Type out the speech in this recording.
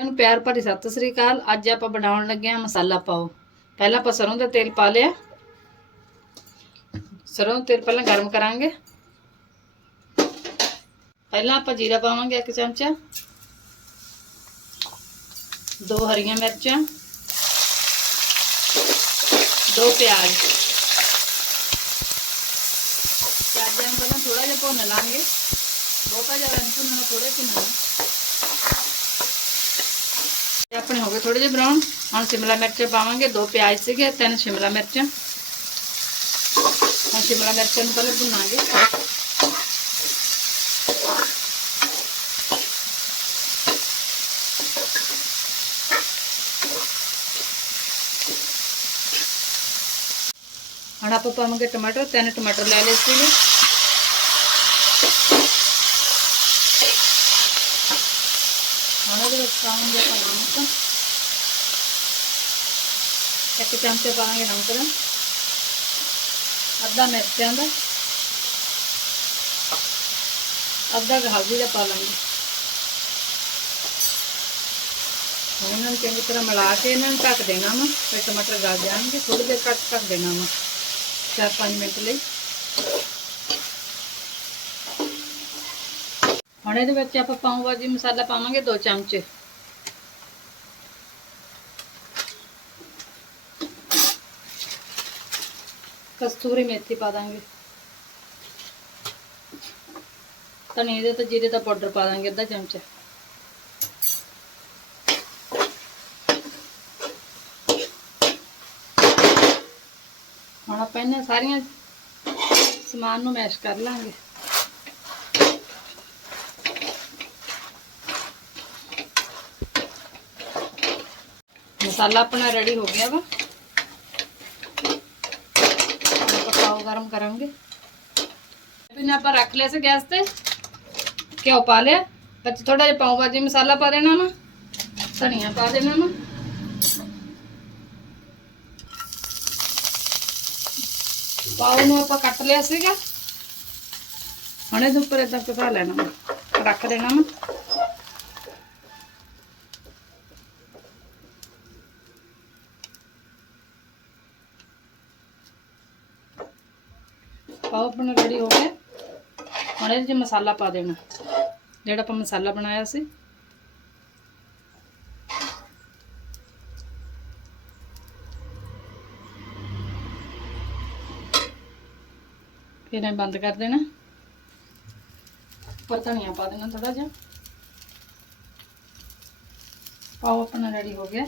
ਨੂੰ ਪਿਆਰ ਭਰੀ ਸਤਿ ਸ੍ਰੀ ਅਕਾਲ ਅੱਜ ਆਪਾਂ ਬਣਾਉਣ ਲੱਗੇ ਆ ਮਸਾਲਾ ਪਾਓ ਪਹਿਲਾਂ ਆਪਾਂ ਸਰੋਂ ਦਾ ਤੇਲ ਪਾ ਲਿਆ ਸਰੋਂ ਦਾ ਤੇਲ ਪਹਿਲਾਂ ਗਰਮ ਕਰਾਂਗੇ ਪਹਿਲਾਂ ਆਪਾਂ ਜੀਰਾ ਪਾਵਾਂਗੇ ਇੱਕ ਚਮਚਾ ਦੋ ਹਰੀਆਂ ਮਿਰਚਾਂ ਦੋ ਪਿਆਜ਼ ਪਿਆਜ਼ਾਂ ਨੂੰ ਪਹਿਲਾਂ ਥੋੜਾ ਜਿਹਾ ਭੁੰਨ ਲਾਂਗੇ ਬਹੁਤਾ ਜ਼ਿਆਦਾ ਨਹੀਂ ਭੁੰਨਣਾ ਥੋੜੇ ਭੁੰਨਣਾ अपने हो गए थोड़े जे ब्राउन। हम शिमला मिर्च पावे दो प्याज से तीन शिमला मिर्च। हम शिमला मिर्च पहले भुना हम आप पावे टमाटर, तीन टमाटर ले लेते हैं। ਲਏ ਸੀਗੇ ਹੁਣ ਇਹਦੇ ਵਿੱਚ ਪਾਵਾਂਗੇ ਆਪਾਂ ਨਮਕ ਇੱਕ ਚਮਚਾ ਪਾਵਾਂਗੇ ਨਮਕ ਦਾ ਅੱਧਾ ਮਿਰਚਾਂ ਦਾ ਅੱਧਾ ਕੁ ਹਲਦੀ ਦਾ ਪਾ ਲਾਂਗੇ ਹੁਣ ਇਹਨਾਂ ਨੂੰ ਚੰਗੀ ਤਰ੍ਹਾਂ ਮਿਲਾ ਕੇ ਇਹਨਾਂ ਨੂੰ ਹੁਣ ਇਹਦੇ ਵਿੱਚ ਆਪਾਂ ਪਾਉ ਭਾਜੀ ਮਸਾਲਾ ਪਾਵਾਂਗੇ 2 ਚਮਚ। ਕਸਤੂਰੀ ਮੇਥੀ ਪਾ ਦਾਂਗੇ। ਧਨੀਏ ਦੇ ਤੇ ਜੀਰੇ ਦਾ ਪਾਊਡਰ ਪਾ ਦਾਂਗੇ ਅੱਧਾ ਚਮਚ। ਹੁਣ ਆਪਾਂ ਇਹਨਾਂ ਸਾਰੀਆਂ ਸਮਾਨ ਨੂੰ ਮੈਸ਼ ਕਰ ਲਾਂਗੇ। ਮਸਾਲਾ ਆਪਣਾ ਰੈਡੀ ਹੋ ਗਿਆ ਵਾ ਹੁਣ ਆਪਾਂ ਪਾਓ ਗਰਮ ਕਰਾਂਗੇ ਬਿਨਾ ਆਪਾਂ ਰੱਖ ਲਿਆ ਸੀ ਗੈਸ ਤੇ ਘਿਓ ਪਾ ਲਿਆ ਵਿੱਚ ਥੋੜਾ ਜਿਹਾ ਪਾਓ ਭਾਜੀ ਮਸਾਲਾ ਪਾ ਦੇਣਾ ਵਾ ਧਨੀਆ ਪਾ ਦੇਣਾ ਵਾ ਪਾਓ ਨੂੰ ਆਪਾਂ ਕੱਟ ਲਿਆ ਸੀਗਾ ਹੁਣ ਇਹਦੇ ਉੱਪਰ ਇਦਾਂ ਘਸਾ ਲੈਣਾ ਵਾ ਰੱਖ ਦੇਣਾ ਵਾ ਪਾਓ ਆਪਣਾ ਰੈਡੀ ਹੋ ਗਿਆ ਹੁਣ ਇਹਦੇ 'ਚ ਮਸਾਲਾ ਪਾ ਦੇਣਾ ਜਿਹੜਾ ਆਪਾਂ ਮਸਾਲਾ ਬਣਾਇਆ ਸੀ ਫਿਰ ਇਹ ਬੰਦ ਕਰ ਦੇਣਾ ਉੱਪਰ ਧਨੀਆ ਪਾ ਦੇਣਾ ਥੋੜਾ ਜਿਹਾ ਪਾਓ ਆਪਣਾ ਰੈਡੀ ਹੋ ਗਿਆ